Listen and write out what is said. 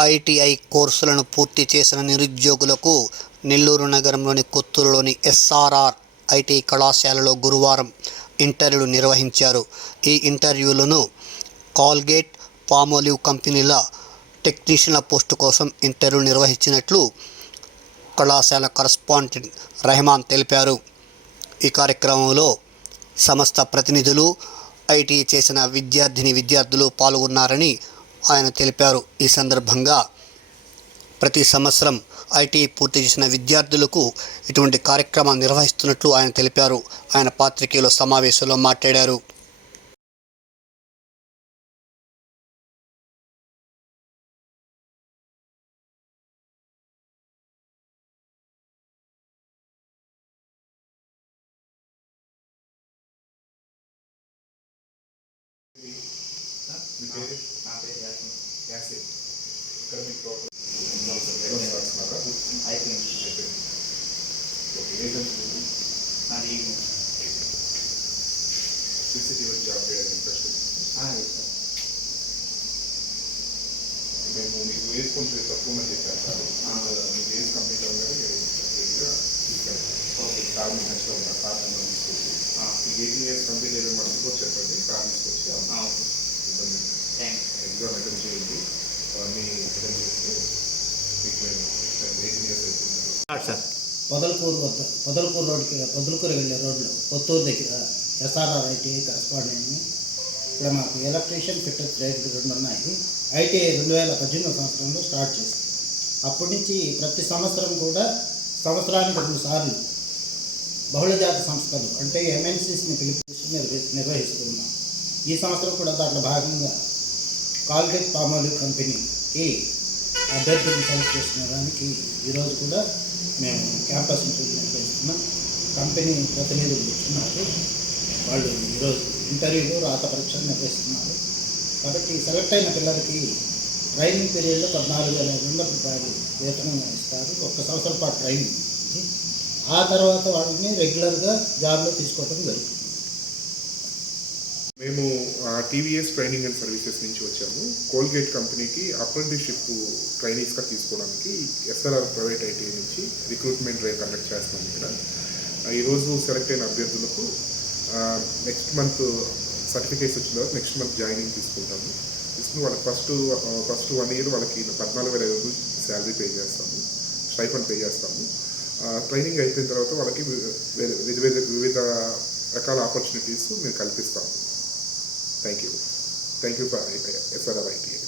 ITI కోర్సులను పూర్తి చేసిన నిరుద్యోగులకు నెల్లూరు నగరంలోని కొత్తూరులోని ఎస్ఆర్ఆర్ ఐటీ కళాశాలలో గురువారం ఇంటర్వ్యూలు నిర్వహించారు. ఈ ఇంటర్వ్యూలను కాల్గేట్ పామోలివ్ కంపెనీల టెక్నీషియన్ల పోస్టు కోసం ఇంటర్వ్యూ నిర్వహించినట్లు కళాశాల కరస్పాండెంట్ రెహమాన్ తెలిపారు. ఈ కార్యక్రమంలో సంస్థ ప్రతినిధులు ఐటీ చేసిన విద్యార్థిని విద్యార్థులు పాల్గొన్నారని ఆయన తెలిపారు. ఈ సందర్భంగా ప్రతి సంవత్సరం ఐటీ పూర్తి చేసిన విద్యార్థులకు ఇటువంటి కార్యక్రమాలు నిర్వహిస్తున్నట్లు ఆయన తెలిపారు. ఆయన పాత్రికేయుల సమావేశంలో మాట్లాడారు. మీ పేరు నా పేరు యాసిన్ యాసిన్ ఇక్కడ మీకు ప్రాపర్ అయిపోయింది. రాస్తున్నారా అయిపోయింది అయిపోయింది ఓకే ఏ కంపెనీ నాది సీసీటీవీ జాబ్ చేయడానికి ఇంట్రెస్ట్ మేము మీకు ఏజ్ కొంచెం తక్కువ మంది చెప్పాను సార్ ఆ. మీకు ఏజ్ కంప్లీట్ అవ్వగానే మీరు ఇమీడియట్గా తీసుకెళ్తాం ఓకే కార్ మీకు నచ్చిలో ఉంటారు కార్ నెంబర్ తీసుకొచ్చి ఆ, మీకు ఎయిటీన్ ఇయర్స్ కంప్లీట్ అయిన మనసు సార్. పొదలకూరు వద్ద పొదలకూరు రోడ్కి పొదలకూరు వెళ్ళే రోడ్లో కొత్తూరు దగ్గర ఎస్ఆర్ఆర్ ఐటీఐ కరస్పాండెంట్ని ఇక్కడ మాకు ఎలక్ట్రీషియన్ ఫిట్నెస్ రేట్లు రెండు ఉన్నాయి. ఐటీఐ రెండు వేల పద్దెనిమిది సంవత్సరంలో స్టార్ట్ చేసింది అప్పటి నుంచి ప్రతి సంవత్సరం కూడా సంవత్సరానికి రెండు సార్లు బహుళజాతి సంస్థలు అంటే ఎంఎన్సీస్ని పిలిపించి నిర్వహిస్తున్నాం. ఈ సంవత్సరం కూడా దాంట్లో భాగంగా కాల్గేట్ పామోలివ్ కంపెనీకి అభ్యర్థులను సెలెక్ట్ చేసుకునే దానికి ఈరోజు కూడా మేము క్యాంపస్ ఇంటర్వ్యూ నిర్వహిస్తున్నాం కంపెనీ ప్రతినిధులు వచ్చినారు వాళ్ళు ఈరోజు ఇంటర్వ్యూలు రాత పరీక్షలు నిర్వహిస్తున్నారు. కాబట్టి సెలెక్ట్ అయిన పిల్లలకి ట్రైనింగ్ పీరియడ్లో పద్నాలుగు వేల ఐదు వందల రూపాయలు వేతనంగా ఇస్తారు. ఒక్క సంవత్సరం పాటు ట్రైనింగ్ ఆ తర్వాత వాళ్ళని రెగ్యులర్గా జాబ్లో తీసుకోవడం జరుగుతుంది. మేము టీవీఎస్ ట్రైనింగ్ అండ్ సర్వీసెస్ నుంచి వచ్చాము. కోల్గేట్ కంపెనీకి అప్రెంటిస్షిప్ ట్రైనీస్గా తీసుకోవడానికి ఎస్ఆర్ఆర్ ప్రైవేట్ ఐటీ నుంచి రిక్రూట్మెంట్ డ్రైవ్ కండక్ట్ చేస్తున్నాం ఇక్కడ. ఈరోజు సెలెక్ట్ అయిన అభ్యర్థులకు నెక్స్ట్ మంత్ సర్టిఫికేట్స్ వచ్చిన తర్వాత నెక్స్ట్ మంత్ జాయినింగ్ తీసుకుంటాము. తీసుకుని వాళ్ళకి ఫస్ట్ ఫస్ట్ వన్ ఇయర్ వాళ్ళకి పద్నాలుగు వేల ఐదు వందలు శాలరీ పే చేస్తాము. స్టైఫండ్ పే చేస్తాము. ట్రైనింగ్ అయిపోయిన తర్వాత వాళ్ళకి వి- వివిధ వివిధ రకాల ఆపర్చునిటీస్ మేము కల్పిస్తాము. Thank you. Thank you for, for that idea.